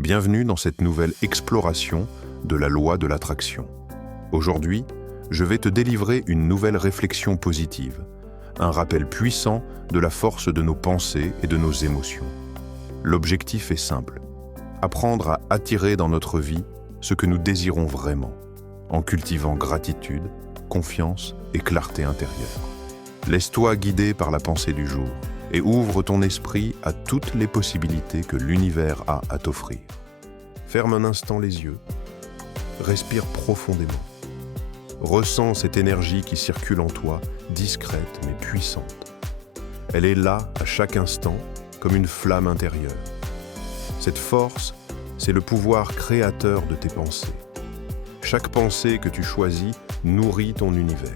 Bienvenue dans cette nouvelle exploration de la loi de l'attraction. Aujourd'hui, je vais te délivrer une nouvelle réflexion positive, un rappel puissant de la force de nos pensées et de nos émotions. L'objectif est simple, apprendre à attirer dans notre vie ce que nous désirons vraiment, en cultivant gratitude, confiance et clarté intérieure. Laisse-toi guider par la pensée du jour et ouvre ton esprit à toutes les possibilités que l'univers a à t'offrir. Ferme un instant les yeux, respire profondément. Ressens cette énergie qui circule en toi, discrète mais puissante. Elle est là à chaque instant, comme une flamme intérieure. Cette force, c'est le pouvoir créateur de tes pensées. Chaque pensée que tu choisis nourrit ton univers.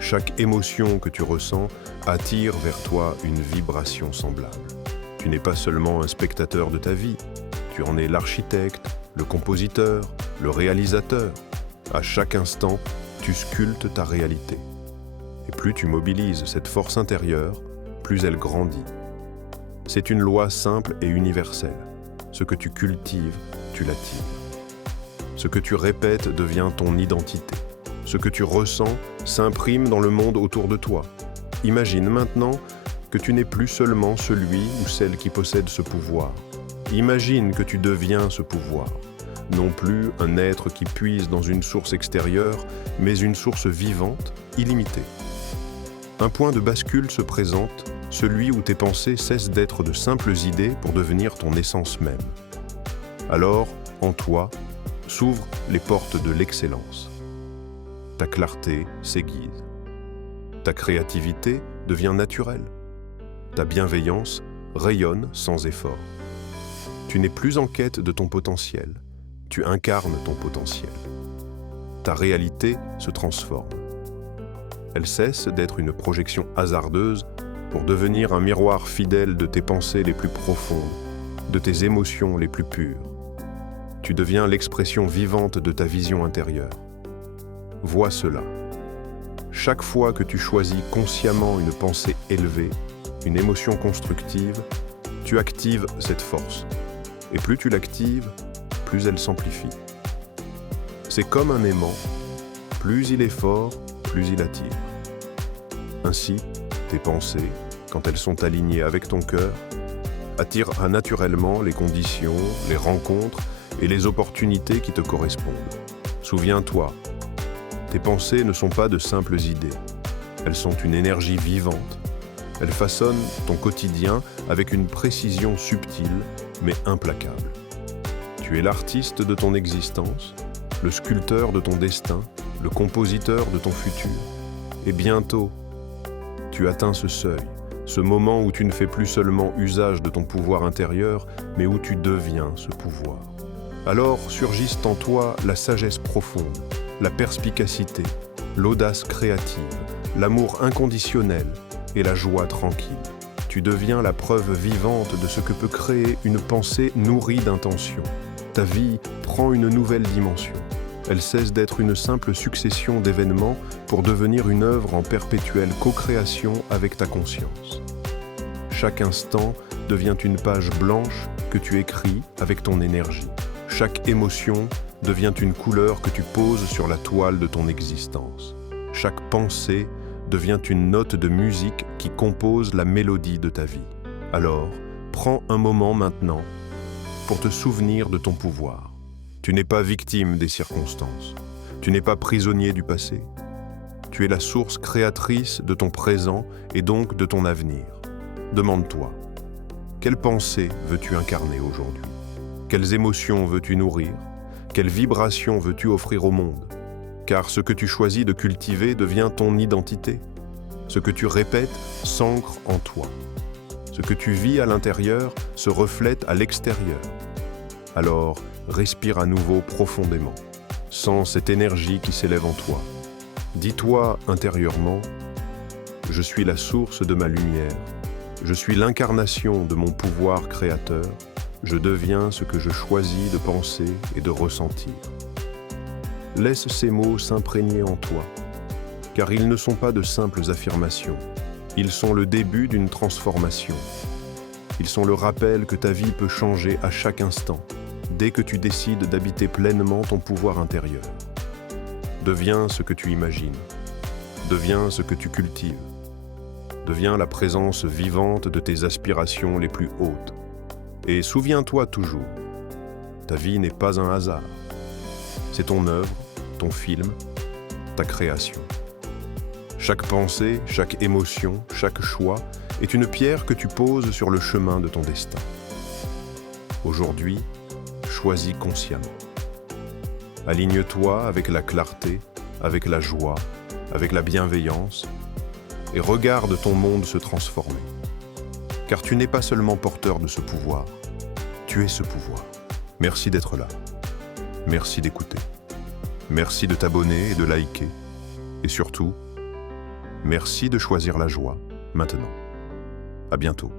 Chaque émotion que tu ressens attire vers toi une vibration semblable. Tu n'es pas seulement un spectateur de ta vie, tu en es l'architecte, le compositeur, le réalisateur. À chaque instant, tu sculptes ta réalité. Et plus tu mobilises cette force intérieure, plus elle grandit. C'est une loi simple et universelle. Ce que tu cultives, tu l'attires. Ce que tu répètes devient ton identité. Ce que tu ressens s'imprime dans le monde autour de toi. Imagine maintenant que tu n'es plus seulement celui ou celle qui possède ce pouvoir. Imagine que tu deviens ce pouvoir. Non plus un être qui puise dans une source extérieure, mais une source vivante, illimitée. Un point de bascule se présente, celui où tes pensées cessent d'être de simples idées pour devenir ton essence même. Alors, en toi, s'ouvrent les portes de l'excellence. Ta clarté s'aiguise. Ta créativité devient naturelle. Ta bienveillance rayonne sans effort. Tu n'es plus en quête de ton potentiel. Tu incarnes ton potentiel. Ta réalité se transforme. Elle cesse d'être une projection hasardeuse pour devenir un miroir fidèle de tes pensées les plus profondes, de tes émotions les plus pures. Tu deviens l'expression vivante de ta vision intérieure. Vois cela. Chaque fois que tu choisis consciemment une pensée élevée, une émotion constructive, tu actives cette force. Et plus tu l'actives, plus elle s'amplifie. C'est comme un aimant, plus il est fort, plus il attire. Ainsi, tes pensées, quand elles sont alignées avec ton cœur, attirent naturellement les conditions, les rencontres et les opportunités qui te correspondent. Souviens-toi, tes pensées ne sont pas de simples idées. Elles sont une énergie vivante. Elles façonnent ton quotidien avec une précision subtile, mais implacable. Tu es l'artiste de ton existence, le sculpteur de ton destin, le compositeur de ton futur. Et bientôt, tu atteins ce seuil, ce moment où tu ne fais plus seulement usage de ton pouvoir intérieur, mais où tu deviens ce pouvoir. Alors surgissent en toi la sagesse profonde, la perspicacité, l'audace créative, l'amour inconditionnel et la joie tranquille. Tu deviens la preuve vivante de ce que peut créer une pensée nourrie d'intention. Ta vie prend une nouvelle dimension. Elle cesse d'être une simple succession d'événements pour devenir une œuvre en perpétuelle co-création avec ta conscience. Chaque instant devient une page blanche que tu écris avec ton énergie. Chaque émotion devient une couleur que tu poses sur la toile de ton existence. Chaque pensée devient une note de musique qui compose la mélodie de ta vie. Alors, prends un moment maintenant pour te souvenir de ton pouvoir. Tu n'es pas victime des circonstances. Tu n'es pas prisonnier du passé. Tu es la source créatrice de ton présent et donc de ton avenir. Demande-toi, quelle pensée veux-tu incarner aujourd'hui? Quelles émotions veux-tu nourrir? Quelles vibrations veux-tu offrir au monde? Car ce que tu choisis de cultiver devient ton identité. Ce que tu répètes s'ancre en toi. Ce que tu vis à l'intérieur se reflète à l'extérieur. Alors, respire à nouveau profondément. Sens cette énergie qui s'élève en toi. Dis-toi intérieurement, « Je suis la source de ma lumière. Je suis l'incarnation de mon pouvoir créateur. Je deviens ce que je choisis de penser et de ressentir. » Laisse ces mots s'imprégner en toi, car ils ne sont pas de simples affirmations. Ils sont le début d'une transformation. Ils sont le rappel que ta vie peut changer à chaque instant, dès que tu décides d'habiter pleinement ton pouvoir intérieur. Deviens ce que tu imagines. Deviens ce que tu cultives. Deviens la présence vivante de tes aspirations les plus hautes. Et souviens-toi toujours, ta vie n'est pas un hasard. C'est ton œuvre, ton film, ta création. Chaque pensée, chaque émotion, chaque choix est une pierre que tu poses sur le chemin de ton destin. Aujourd'hui, choisis consciemment. Aligne-toi avec la clarté, avec la joie, avec la bienveillance, et regarde ton monde se transformer. Car tu n'es pas seulement porteur de ce pouvoir, tu es ce pouvoir. Merci d'être là. Merci d'écouter. Merci de t'abonner et de liker. Et surtout, merci de choisir la joie, maintenant. À bientôt.